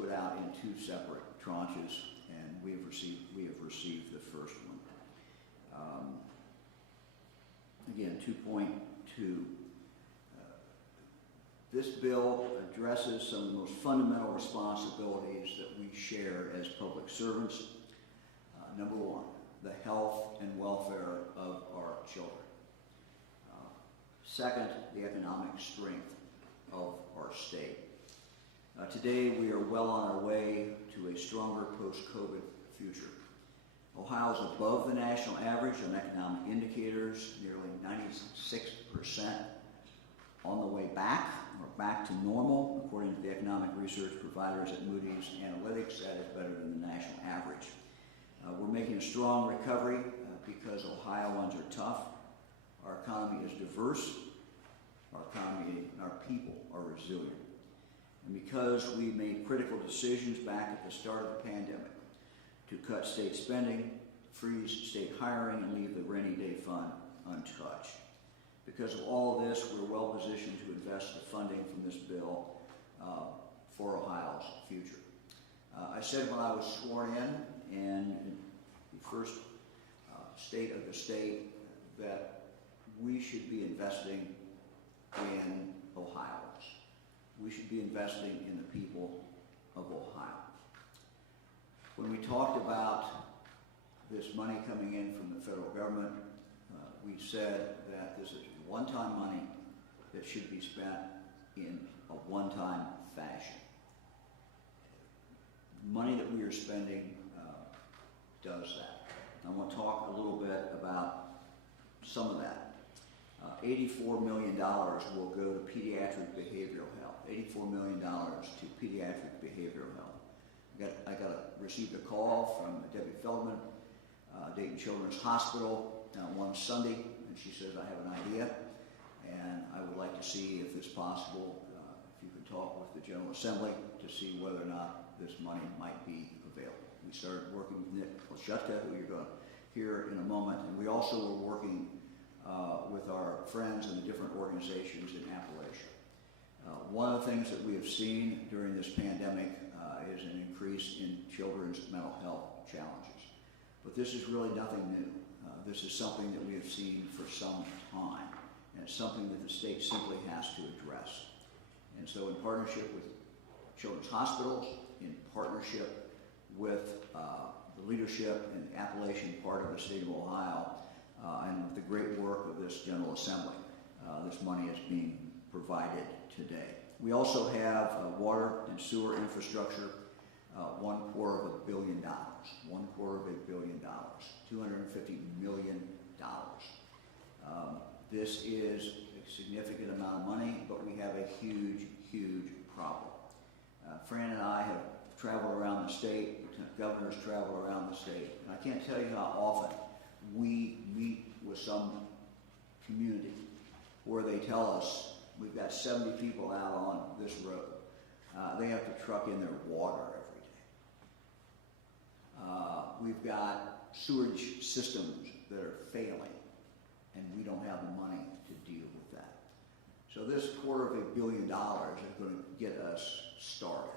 put out in 2 separate tranches, and we have received the first one. Again, 2.2. This bill addresses some of the most fundamental responsibilities that we share as public servants. Number 1, the health and welfare of our children. Second, the economic strength of our state. Today, we are well on our way to a stronger post-COVID future. Ohio is above the national average on economic indicators, nearly 96% on the way back, or back to normal, according to the economic research providers at Moody's Analytics. That is better than the national average. We're making a strong recovery because Ohioans are tough. Our economy is diverse. Our economy and our people are resilient. And because we made critical decisions back at the start of the pandemic to cut state spending, freeze state hiring, and leave the rainy day fund untouched. Because of all of this, we're well positioned to invest the funding from this bill for Ohio's future. I said when I was sworn in, and the first state of the state, that we should be investing in Ohioans. We should be investing in the people of Ohio. When we talked about this money coming in from the federal government, we said that this is one-time money that should be spent in a one-time fashion. Money that we are spending does that. I want to talk a little bit about some of that. $84 million will go to pediatric behavioral health. $84 million to pediatric behavioral health. I received a call from Debbie Feldman, Dayton Children's Hospital, one Sunday, and she says, I have an idea, and I would like to see if it's possible, if you can talk with the General Assembly to see whether or not this money might be available. We started working with Nick Olshutka, who you're going to hear in a moment, and we also were working with our friends in the different organizations in Appalachia. One of the things that we have seen during this pandemic is an increase in children's mental health challenges. But this is really nothing new. This is something that we have seen for some time, and it's something that the state simply has to address. And so in partnership with children's hospitals, in partnership with the leadership in the Appalachian part of the state of Ohio, and with the great work of this General Assembly, this money is being provided today. We also have water and sewer infrastructure, $250 million, $250 million. This is a significant amount of money, but we have a huge, huge problem. Fran and I have traveled around the state, Lieutenant Governors travel around the state, and I can't tell you how often we meet with some community where they tell us, we've got 70 people out on this road. They have to truck in their water every day. We've got sewage systems that are failing, and we don't have the money to deal with that. So this $250 million is going to get us started.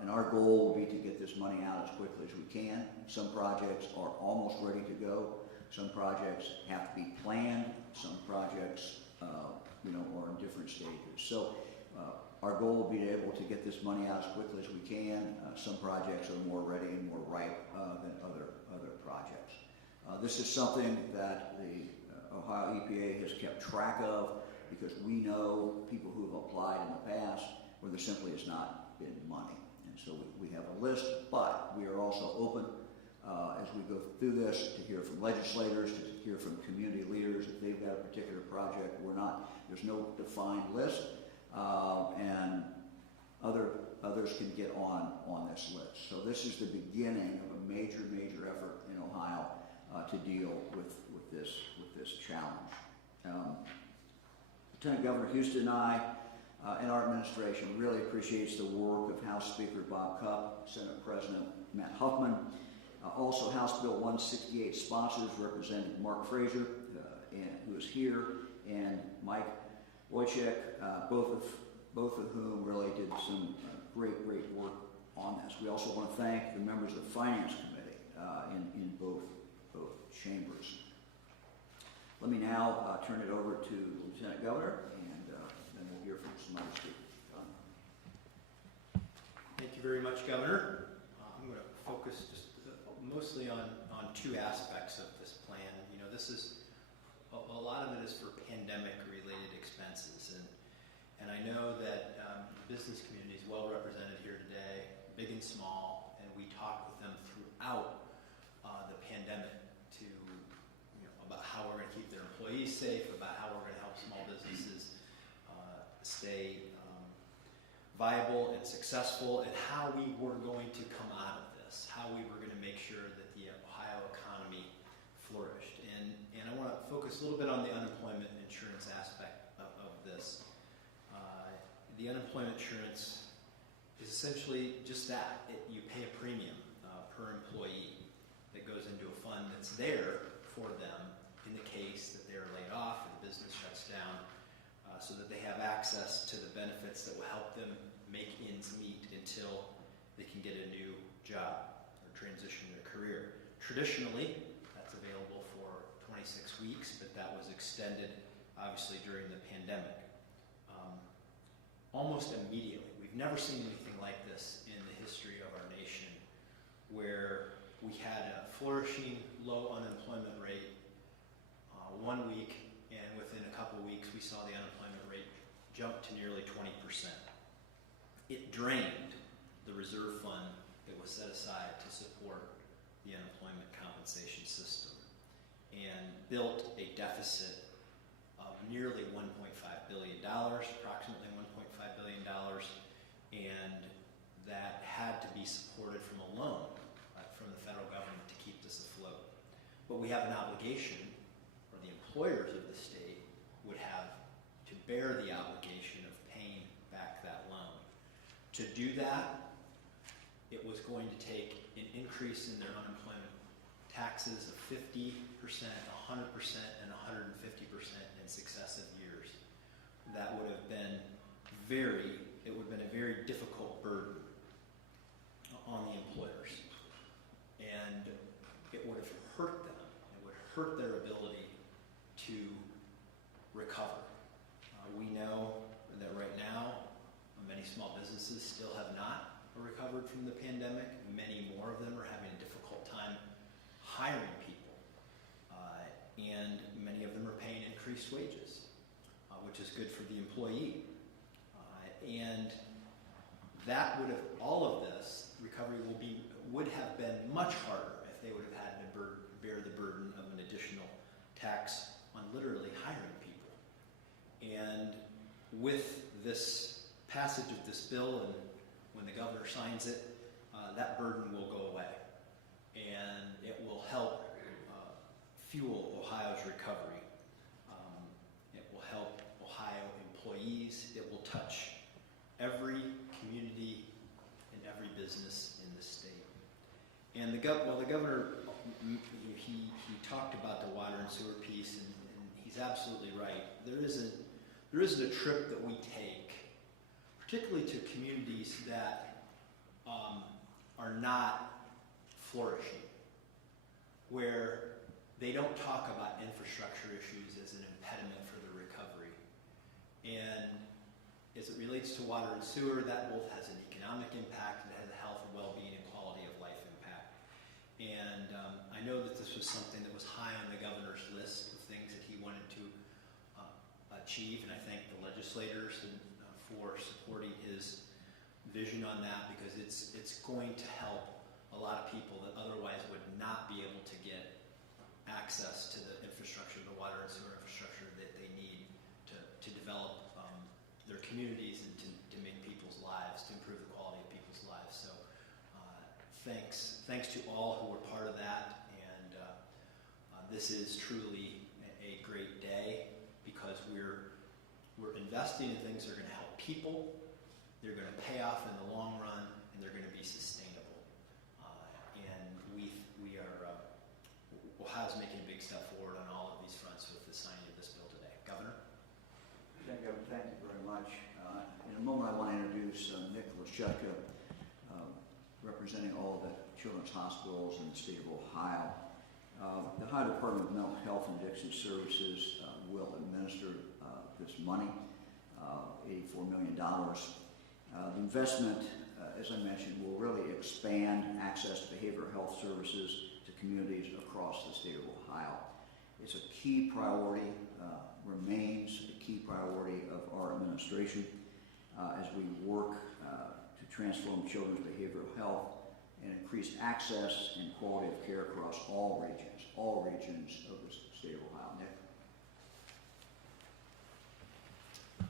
And our goal will be to get this money out as quickly as we can. Some projects are almost ready to go. Some projects have to be planned. Some projects, are in different stages. So our goal will be able to get this money out as quickly as we can. Some projects are more ready and more ripe than other projects. This is something that the Ohio EPA has kept track of because we know people who have applied in the past where there simply has not been money. And so we have a list, but we are also open as we go through this to hear from legislators, to hear from community leaders if they've got a particular project. There's no defined list, and others can get on this list. So this is the beginning of a major, major effort in Ohio to deal with this challenge. Lieutenant Governor Houston and I and our administration really appreciates the work of House Speaker Bob Cupp, Senate President Matt Huffman. Also, House Bill 168 sponsors Representative Mark Fraser, who is here, and Mike Wojcik, both of whom really did some great work comments. We also want to thank the members of the Finance Committee in both chambers. Let me now turn it over to the Lieutenant Governor, and then we'll hear from some other speakers. Thank you very much, Governor. I'm going to focus just mostly on two aspects of this plan. You know, this is a lot of it is for pandemic-related expenses, and I know that the business community is well represented here today, big and small, and we talked with them throughout the pandemic to, you know, about how we're going to keep their employees safe, about how we're going to help small businesses stay viable and successful, and how we were going to come out of this, how we were going to make sure that the Ohio economy flourished. And I want to focus a little bit on the unemployment insurance aspect of this. The unemployment insurance is essentially just that. You pay a premium per employee that goes into a fund that's there for them in the case that they're laid off or the business shuts down, so that they have access to the benefits that will help them make ends meet until they can get a new job or transition their career. Traditionally, that's available for 26 weeks, but that was extended, obviously, during the pandemic. Almost immediately, we've never seen anything like this in the history of our nation, where we had a flourishing low unemployment rate 1 week, and within a couple of weeks, we saw the unemployment rate jump to nearly 20%. It drained the reserve fund that was set aside to support the unemployment compensation system and built a deficit of nearly $1.5 billion, approximately $1.5 billion, and that had to be supported from a loan from the federal government to keep this afloat. But we have an obligation, or the employers of the state would have to bear the obligation of paying back that loan. To do that, it was going to take an increase in their unemployment taxes of 50%, 100%, and 150% in successive years. That would have been a very difficult burden on the employers. And it would have hurt them. It would hurt their ability to recover. We know that right now, many small businesses still have not recovered from the pandemic. Many more of them are having a difficult time hiring people. And many of them are paying increased wages, which is good for the employee. And that would have, all of this recovery would have been much harder if they would have had to bear the burden of an additional tax on literally hiring people. And with this passage of this bill, and when the governor signs it, that burden will go away. And it will help fuel Ohio's recovery. It will help Ohio employees. It will touch every community and every business in the state. And the governor, he talked about the water and sewer piece, and he's absolutely right. There isn't a trip that we take, particularly to communities that are not flourishing, where they don't talk about infrastructure issues as an impediment for the recovery. And as it relates to water and sewer, that both has an economic impact and has a health and well-being and quality of life impact. And I know that this was something that was high on the governor's list of things that he wanted to achieve, and I thank the legislators for supporting his vision on that, because it's going to help a lot of people that otherwise would not be able to get access to the infrastructure, the water and sewer infrastructure that they need to develop their communities and to make people's lives, to improve the quality of people's lives. So thanks to all who were part of that, and this is truly a great day, because we're investing in things that are going to help people, they're going to pay off in the long run, and they're going to be sustainable. And Ohio's making a big step forward on all of these fronts with the signing of this bill today. Governor? Thank you very much. In a moment, I want to introduce Nick Lashevka, representing all the children's hospitals in the state of Ohio. The Ohio Department of Mental Health and Addiction Services will administer this money, $84 million. The investment, as I mentioned, will really expand access to behavioral health services to communities across the state of Ohio. It's a key priority, remains a key priority of our administration as we work to transform children's behavioral health and increase access and quality of care across all regions of the state of Ohio. Nick?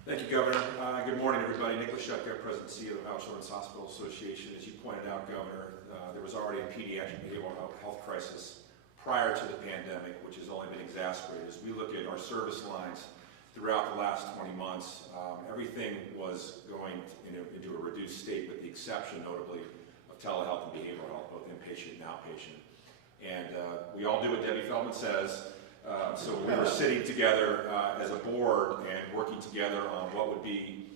Thank you, Governor. Good morning, everybody. Nick Lashevka, President and CEO of the Ohio Children's Hospital Association. As you pointed out, Governor, there was already a pediatric behavioral health crisis prior to the pandemic, which has only been exacerbated. As we look at our service lines throughout the last 20 months, everything was going into a reduced state, with the exception, notably, of telehealth and behavioral health, both inpatient and outpatient. And we all do what Debbie Feldman says. So we were sitting together as a board and working together on what would be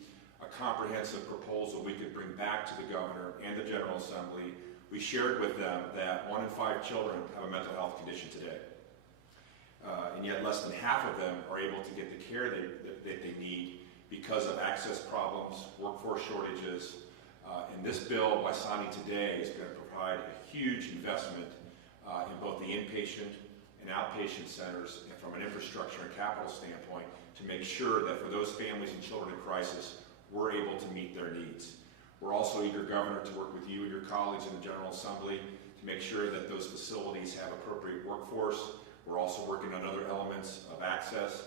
a comprehensive proposal we could bring back to the governor and the General Assembly. We shared with them that 1 in 5 children have a mental health condition today. And yet less than half of them are able to get the care that they need because of access problems, workforce shortages. And this bill by signing today is going to provide a huge investment in both the inpatient and outpatient centers, and from an infrastructure and capital standpoint, to make sure that for those families and children in crisis, we're able to meet their needs. We're also eager, Governor, to work with you and your colleagues in the General Assembly to make sure that those facilities have appropriate workforce. We're also working on other elements of access.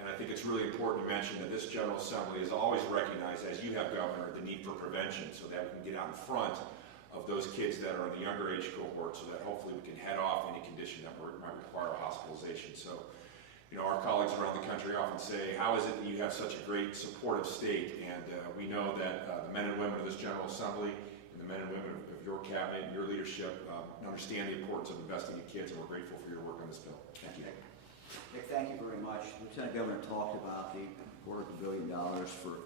And I think it's really important to mention that this General Assembly has always recognized, as you have, Governor, the need for prevention so that we can get out in front of those kids that are in the younger age cohort, so that hopefully we can head off any condition that might require hospitalization. So, you know, our colleagues around the country often say, how is it that you have such a great supportive state? And we know that the men and women of this General Assembly and the men and women of your cabinet and your leadership understand the importance of investing in kids, and we're grateful for your work on this bill. Thank you. Nick, thank you very much. Lieutenant Governor talked about the $250 million for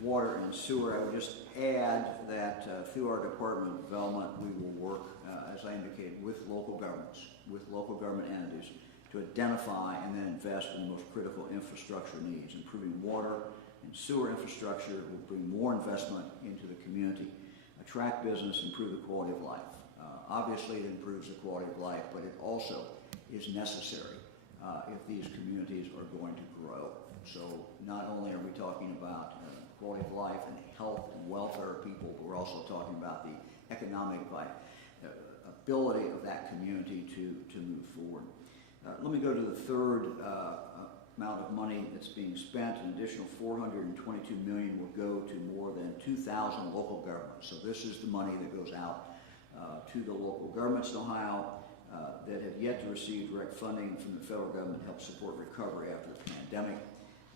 water and sewer. I would just add that through our Department of Development, we will work, as I indicated, with local governments, with local government entities to identify and then invest in the most critical infrastructure needs. Improving water and sewer infrastructure will bring more investment into the community, attract business, improve the quality of life. Obviously, it improves the quality of life, but it also is necessary if these communities are going to grow. So not only are we talking about quality of life and health and welfare of people, but we're also talking about the economic ability of that community to move forward. Let me go to the third amount of money that's being spent. An additional $422 million will go to more than 2,000 local governments. So this is the money that goes out to the local governments in Ohio that have yet to receive direct funding from the federal government to help support recovery after the pandemic.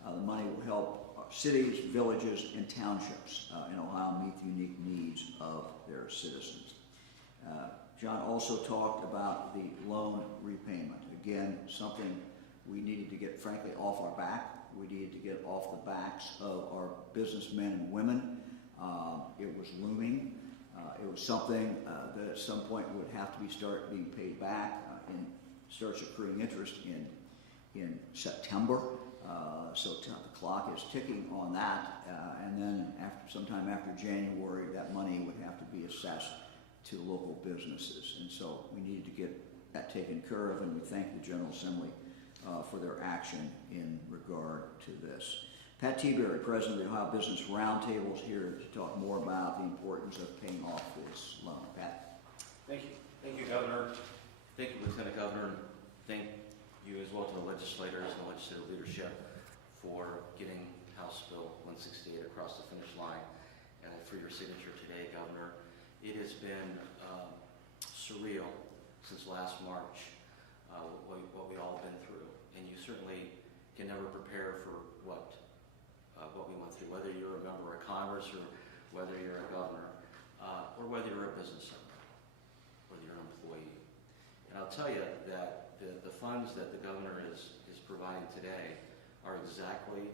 The money will help cities, villages, and townships in Ohio meet the unique needs of their citizens. John also talked about the loan repayment. Again, something we needed to get, frankly, off our back. We needed to get off the backs of our businessmen and women. It was looming. It was something that at some point would have to start being paid back and starts accruing interest in September. So the clock is ticking on that, and then sometime after January, that money would have to be assessed to local businesses. And so we needed to get that taken care of, and we thank the General Assembly for their action in regard to this. Pat Tieberry, President of the Ohio Business Roundtable, is here to talk more about the importance of paying off this loan. Pat. Thank you. Thank you, Governor. Thank you, Lieutenant Governor. Thank you as well to the legislators and the legislative leadership for getting House Bill 168 across the finish line and for your signature today, Governor. It has been surreal since last March, what we all have been through, and you certainly can never prepare for what we went through, whether you're a member of Congress or whether you're a governor, or whether you're a business owner, whether you're an employee. And I'll tell you that the funds that the governor is providing today are exactly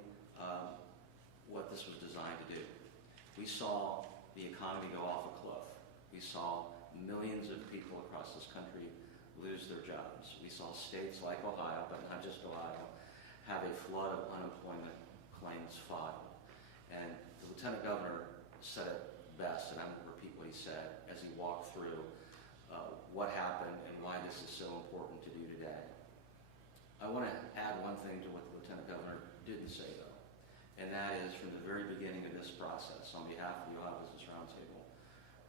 what this was designed to do. We saw the economy go off a cliff. We saw millions of people across this country lose their jobs. We saw states like Ohio, but not just Ohio, have a flood of unemployment claims filed. And the Lieutenant Governor said it best, and I'm going to repeat what he said as he walked through what happened and why this is so important to do today. I want to add one thing to what the Lieutenant Governor didn't say, though, and that is from the very beginning of this process, on behalf of the Ohio Business Roundtable,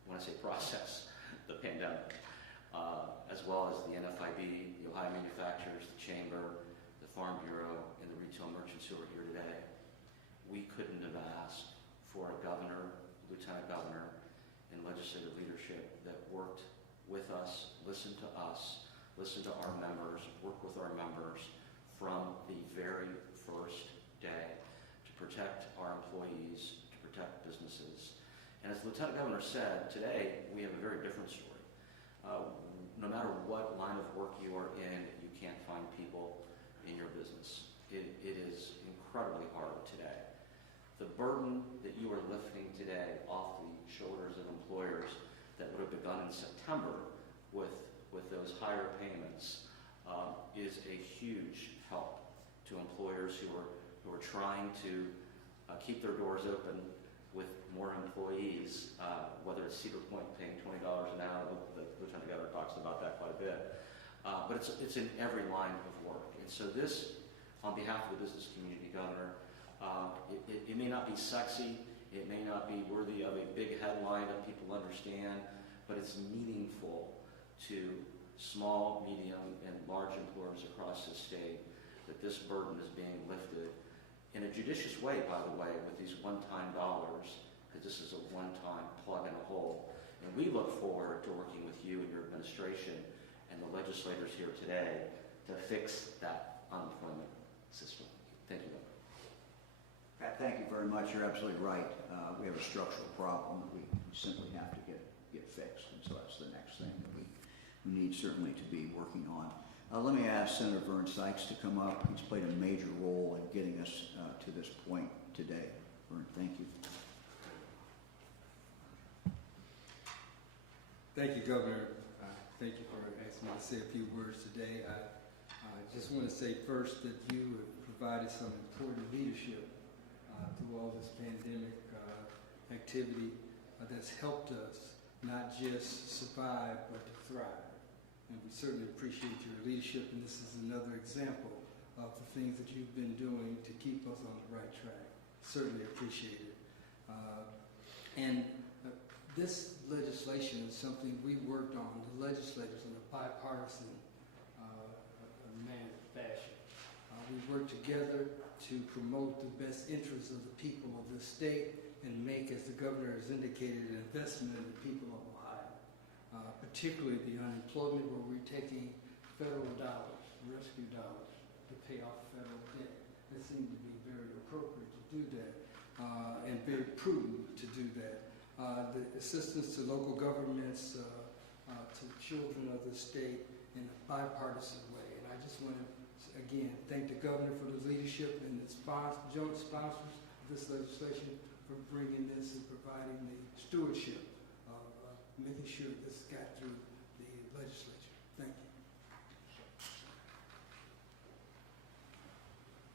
when I say process, the pandemic, as well as the NFIB, the Ohio Manufacturers, the Chamber, the Farm Bureau, and the retail merchants who are here today, we couldn't have asked for a governor, lieutenant governor, and legislative leadership that worked with us, listened to our members, worked with our members from the very first day to protect our employees, to protect businesses. And as the Lieutenant Governor said, today we have a very different story. No matter what line of work you are in, you can't find people in your business. It is incredibly hard today. The burden that you are lifting today off the shoulders of employers that would have begun in September with those higher payments is a huge help to employers who are trying to keep their doors open with more employees, whether it's Cedar Point paying $20 an hour. The Lieutenant Governor talks about that quite a bit. But it's in every line of work. And so this, on behalf of the business community, Governor, it may not be sexy, it may not be worthy of a big headline that people understand, but it's meaningful to small, medium, and large employers across the state that this burden is being lifted in a judicious way, by the way, with these one-time dollars, because this is a one-time plug in a hole. And we look forward to working with you and your administration and the legislators here today to fix that unemployment system. Thank you. Pat, thank you very much. You're absolutely right. We have a structural problem that we simply have to get fixed, and so that's the next thing that we need certainly to be working on. Let me ask Senator Vern Sykes to come up. He's played a major role in getting us to this point today. Vern, thank you. Thank you, Governor. Thank you for asking me to say a few words today. I just want to say first that you have provided some important leadership through all this pandemic activity that's helped us not just survive but to thrive. And we certainly appreciate your leadership, and this is another example of the things that you've been doing to keep us on the right track. Certainly appreciate it. This legislation is something we worked on, the legislators, in a bipartisan manner, fashion. We worked together to promote the best interests of the people of this state and make, as the governor has indicated, an investment in the people of Ohio, particularly the unemployment, where we're taking federal dollars, rescue dollars, to pay off federal debt. It seemed to be very appropriate to do that and very prudent to do that. The assistance to local governments, to children of the state in a bipartisan way. And I just want to, again, thank the governor for the leadership and the joint sponsors of this legislation for bringing this and providing the stewardship of making sure this got through the legislature. Thank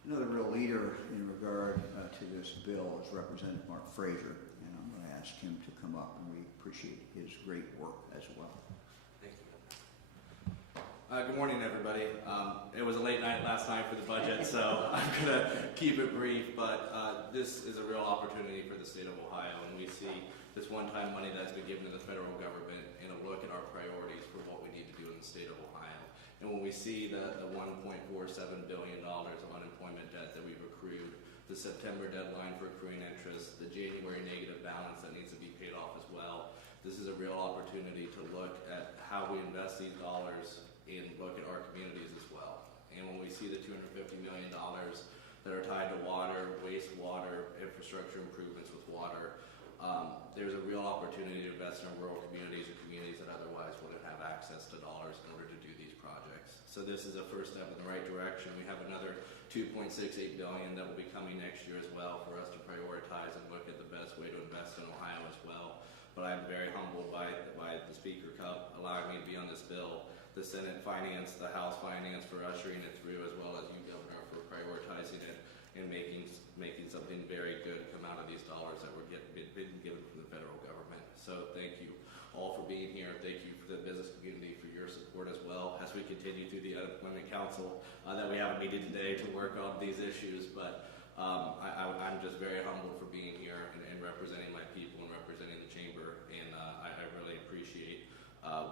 you. Another real leader in regard to this bill is Representative Mark Fraser, and I'm going to ask him to come up, and we appreciate his great work as well. Thank you. Good morning, everybody. It was a late night last night for the budget, so I'm going to keep it brief, but this is a real opportunity for the state of Ohio, and we see this one-time money that's been given to the federal government and a look at our priorities for what we need to do in the state of Ohio. And when we see the $1.47 billion of unemployment debt that we've accrued, the September deadline for accruing interest, the January negative balance that needs to be paid off as well, this is a real opportunity to look at how we invest these dollars and look at our communities as well. And when we see the $250 million that are tied to water, wastewater, infrastructure improvements with water, there's a real opportunity to invest in rural communities or communities that otherwise wouldn't have access to dollars in order to do these projects. So this is a first step in the right direction. We have another $2.68 billion that will be coming next year as well for us to prioritize and look at the best way to invest in Ohio as well. But I'm very humbled by the Speaker Cub allowing me to be on this bill. The Senate Finance, the House Finance for ushering it through, as well as you, Governor, for prioritizing it and making something very good come out of these dollars that were being given from the federal government. So thank you all for being here. Thank you for the business community for your support as well as we continue through the Unemployment Council that we have a meeting today to work on these issues. But I'm just very humbled for being here and representing my people and representing the chamber. And I really appreciate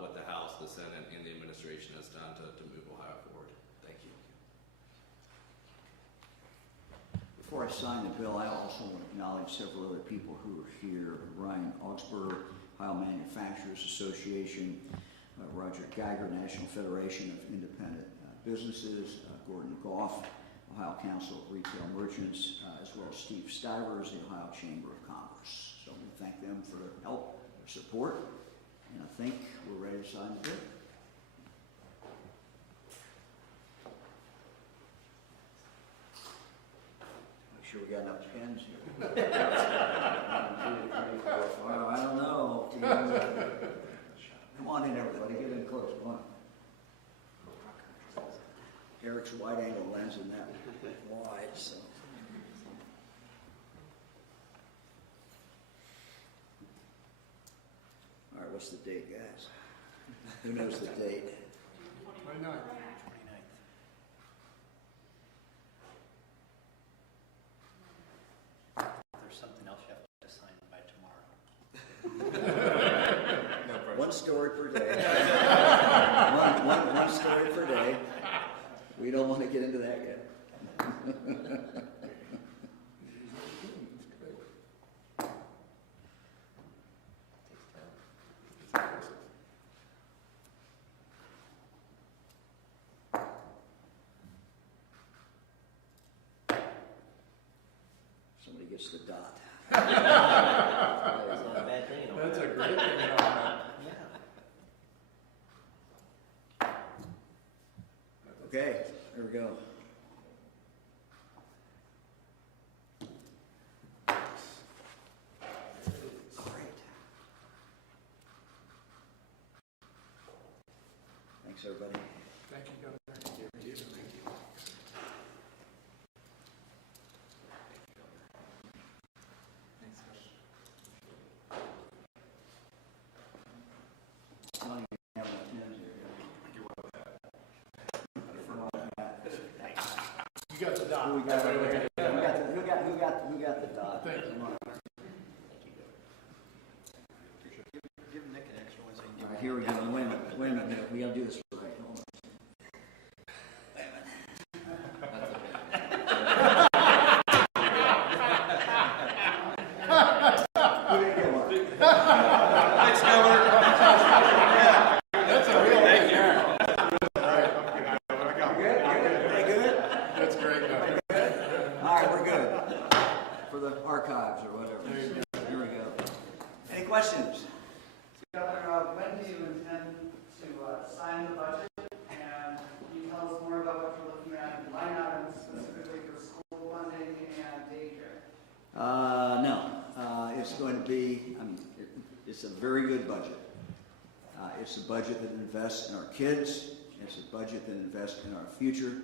what the House, the Senate, and the administration has done to move Ohio forward. Thank you. Before I sign the bill, I also want to acknowledge several other people who are here. Ryan Augsburg, Ohio Manufacturers Association, Roger Geiger, National Federation of Independent Businesses, Gordon Goff, Ohio Council of Retail Merchants, as well as Steve Stivers, the Ohio Chamber of Commerce. So we thank them for their help, their support, and I think we're ready to sign the bill. Make sure we got enough pens here. Well, I don't know. Come on in, everybody. Get in close. Come on. Eric's wide-angle lens in that wide, so. All right, what's the date, guys? Who knows the date? 29th. There's something else you have to sign by tomorrow. One story per day. one story per day. We don't want to get into that yet. Somebody gets the dot. That's not a bad thing. That's a great thing. Okay, here we go. Great. Thanks, everybody. Thank you, Governor. Thank you. Thank you. Don't even have enough pens here. You got the dot. Who we got? Who got the dot? Thank you. Come on. Give Nick an extra one so he can All right, here we go. Wait a minute. We gotta do this right. Hold on. Who didn't get one? Thanks, Governor. That's a real thank you. All right. Good? Hey, good? That's great, Governor. All right, we're good. For the archives or whatever. Here we go. Any questions? Governor, when do you intend to sign the budget? And can you tell us more about what you're looking at in line items specifically for school funding and daycare? No. It's going to be, it's a very good budget. It's a budget that invests in our kids. It's a budget that invests in our future.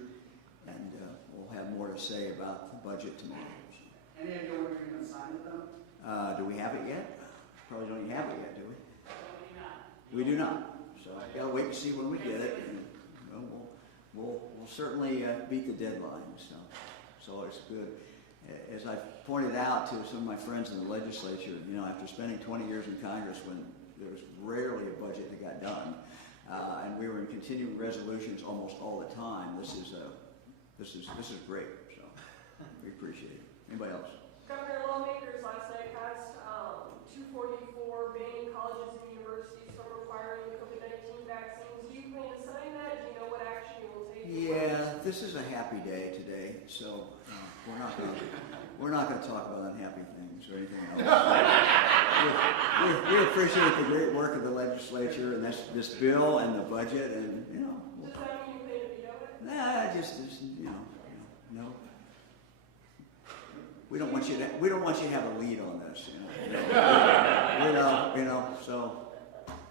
And we'll have more to say about the budget tomorrow. Any idea when you're going to sign with them? Do we have it yet? Probably don't even have it yet, do we? We do not. So I gotta wait to see when we get it. And, we'll certainly beat the deadline. So it's good. As I pointed out to some of my friends in the legislature, after spending 20 years in Congress when there was rarely a budget that got done, and we were in continuing resolutions almost all the time, this is great. So we appreciate it. Anybody else? Governor, lawmakers last night passed 244 banning colleges and universities from requiring COVID-19 vaccines. Do you plan to sign that? Do you know what action you will take? Yeah, this is a happy day today, so we're not going to talk about unhappy things or anything else. we appreciate the great work of the legislature and this bill and the budget, and Does that mean you plan to veto it? nah, just no. We don't want you to have a lead on this, So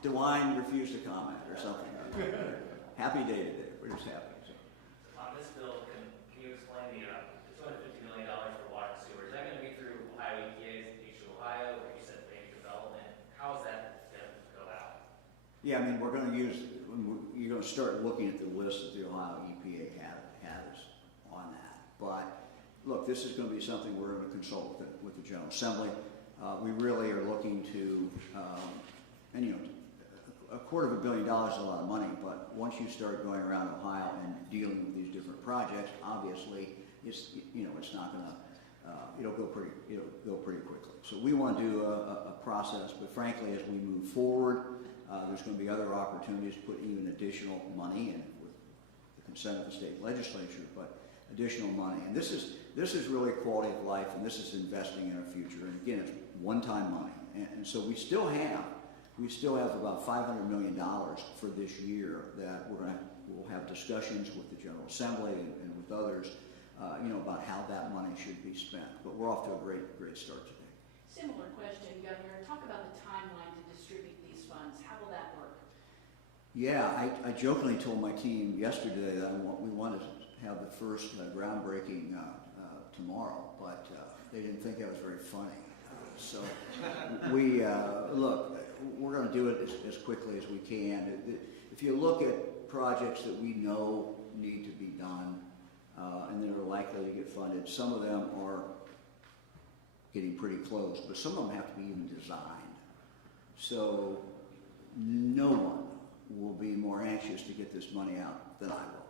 DeWine refused to comment or something. Happy day today. We're just happy. So. On this bill, can you explain the $250 million for water and sewer? Is that going to be through Ohio EPA's Beach of Ohio, or you said bank development? How is that going to go out? Yeah, I mean, we're going to use, you're going to start looking at the list that the Ohio EPA has on that. But look, this is going to be something we're going to consult with the General Assembly. We really are looking to, and you know, $250 million is a lot of money, but once you start going around Ohio and dealing with these different projects, obviously, it's, you know, it's not going to, it'll go pretty quickly. So we want to do a process, but frankly, as we move forward, there's going to be other opportunities to put even additional money in with the consent of the state legislature, but additional money. And this is really quality of life, and this is investing in our future. And again, it's one-time money. And so we still have about $500 million for this year that we'll have discussions with the General Assembly and with others, you know, about how that money should be spent. But we're off to a great start today. Similar question, Governor. Talk about the timeline to distribute these funds. How will that work? Yeah, I jokingly told my team yesterday that we wanted to have the first groundbreaking tomorrow, but they didn't think that was very funny. So we, look, we're going to do it as quickly as we can. If you look at projects that we know need to be done and that are likely to get funded, some of them are getting pretty close, but some of them have to be even designed. So no one will be more anxious to get this money out than I will.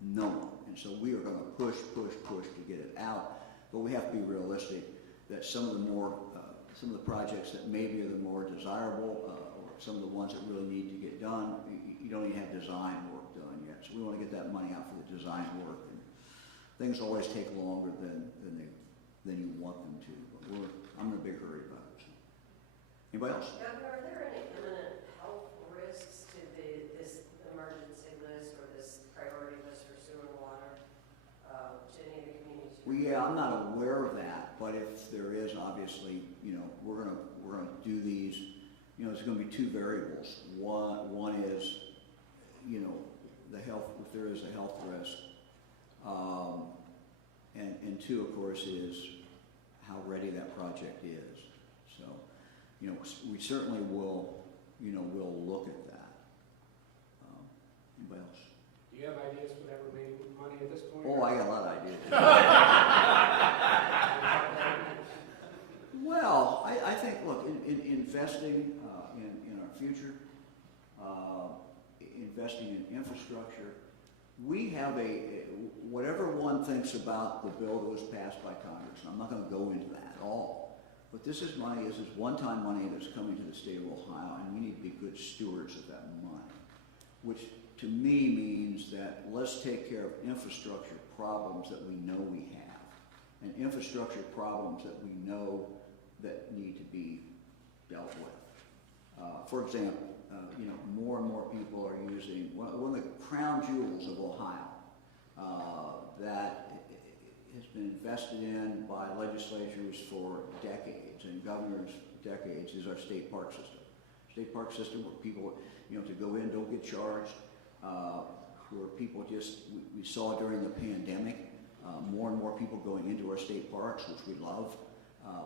No one. And so we are going to push to get it out, but we have to be realistic that some of the projects that maybe are the more desirable, or some of the ones that really need to get done, you don't even have design work done yet. So we want to get that money out for the design work. And things always take longer than you want them to. But I'm in a big hurry about it. So. Anybody else? Governor, are there any imminent health risks to this emergency list or this priority list for sewer and water to any of the communities? Well, yeah, I'm not aware of that, but if there is, obviously, you know, we're gonna do these. You know, there's going to be two variables. One is, you know, the health, if there is a health risk, and two, of course, is how ready that project is. So, you know, we certainly will, you know, we'll look at that. Anybody else? Do you have ideas for that remaining money at this point? Oh, I got a lot of ideas. Well, I think, look, in investing in our future, investing in infrastructure, we have whatever one thinks about the bill that was passed by Congress, and I'm not going to go into that at all, but this is one-time money that's coming to the state of Ohio, and we need to be good stewards of that money, which to me means that let's take care of infrastructure problems that we know we have, and infrastructure problems that we know that need to be dealt with. For example, you know, more and more people are using one of the crown jewels of Ohio that has been invested in by legislatures for decades and governors decades is our state park system. State park system where people, you know, to go in don't get charged, where people we saw during the pandemic, more and more people going into our state parks, which we love.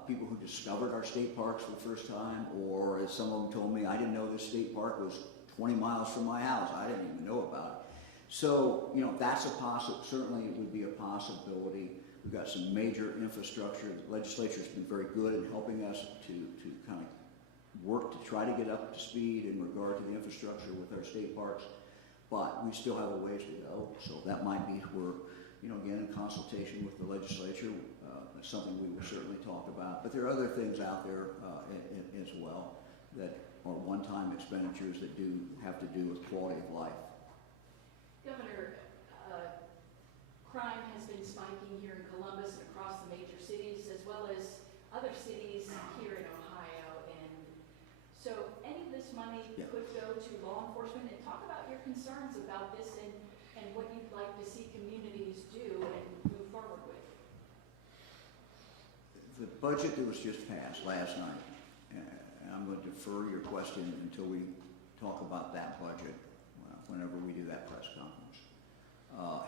People who discovered our state parks for the first time, or as some of them told me, I didn't know this state park was 20 miles from my house. I didn't even know about it. So, you know, that's certainly it would be a possibility. We've got some major infrastructure. The legislature's been very good in helping us to kind of work to try to get up to speed in regard to the infrastructure with our state parks, but we still have a ways to go. So that might be where, you know, again, in consultation with the legislature, it's something we will certainly talk about. But there are other things out there as well that are one-time expenditures that do have to do with quality of life. Governor, crime has been spiking here in Columbus and across the major cities, as well as other cities here in Ohio. And so any of this money could go to law enforcement. And talk about your concerns about this and what you'd like to see communities do and move forward with. The budget that was just passed last night, and I'm going to defer your question until we talk about that budget, whenever we do that press conference,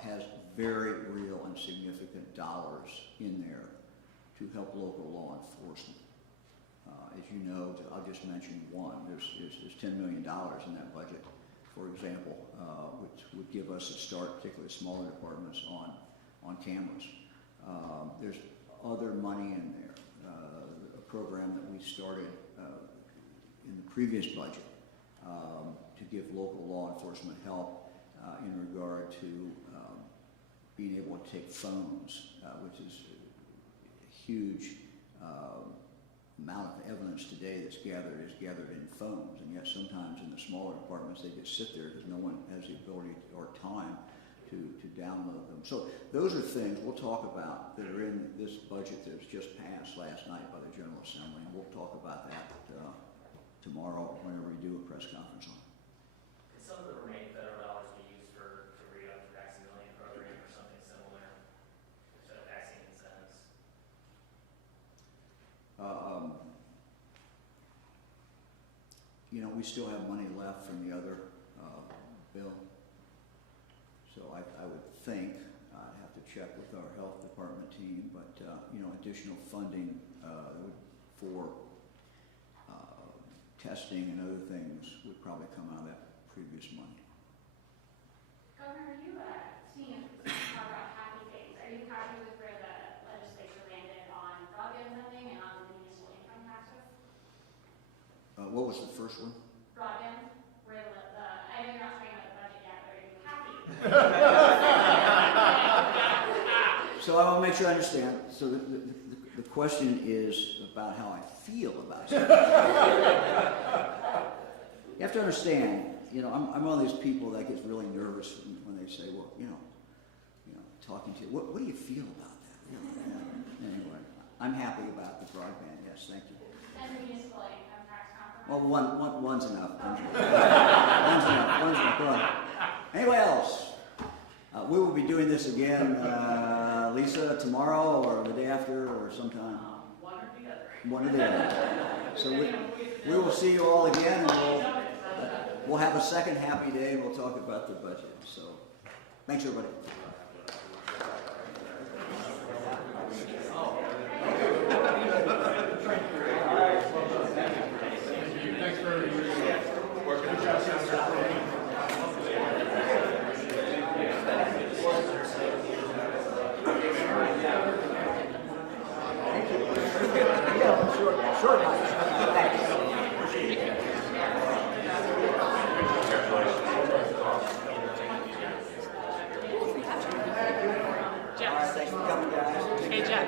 has very real and significant dollars in there to help local law enforcement. As you know, I'll just mention one. There's $10 million in that budget, for example, which would give us a start, particularly smaller departments, on cameras. There's other money in there. A program that we started in the previous budget to give local law enforcement help in regard to being able to take phones, which is a huge amount of evidence today that's gathered in phones, and yet sometimes in the smaller departments they just sit there because no one has the ability or time to download them. So those are things we'll talk about that are in this budget that was just passed last night by the General Assembly, and we'll talk about that tomorrow whenever we do a press conference on it. Could some of the remaining federal dollars be used to re-up the Maximilian program or something similar instead of vaccine incentives? You know, we still have money left from the other bill, so I would think, I'd have to check with our health department team, but you know, additional funding for testing and other things would probably come out of that previous money. Governor, you seem to talk about happy things. Are you happy with where the legislature landed on broadband funding and on the municipal income taxes? What was the first one? Broadband, where I know you're not talking about the budget yet, but are you happy? So I want to make sure I understand. So the question is about how I feel about it. You have to understand, you know, I'm one of those people that gets really nervous when they say, well, you know, talking to you, what do you feel about that? Anyway, I'm happy about the broadband. Yes, thank you. And the municipal income tax compromise? Well, one's enough. One's enough. Go on. Anybody else? We will be doing this again, Lisa, tomorrow or the day after or sometime. One or the other. One or the other. So we will see you all again, and we'll have a second happy day, and we'll talk about the budget. So, thanks everybody. Hey, Jeff.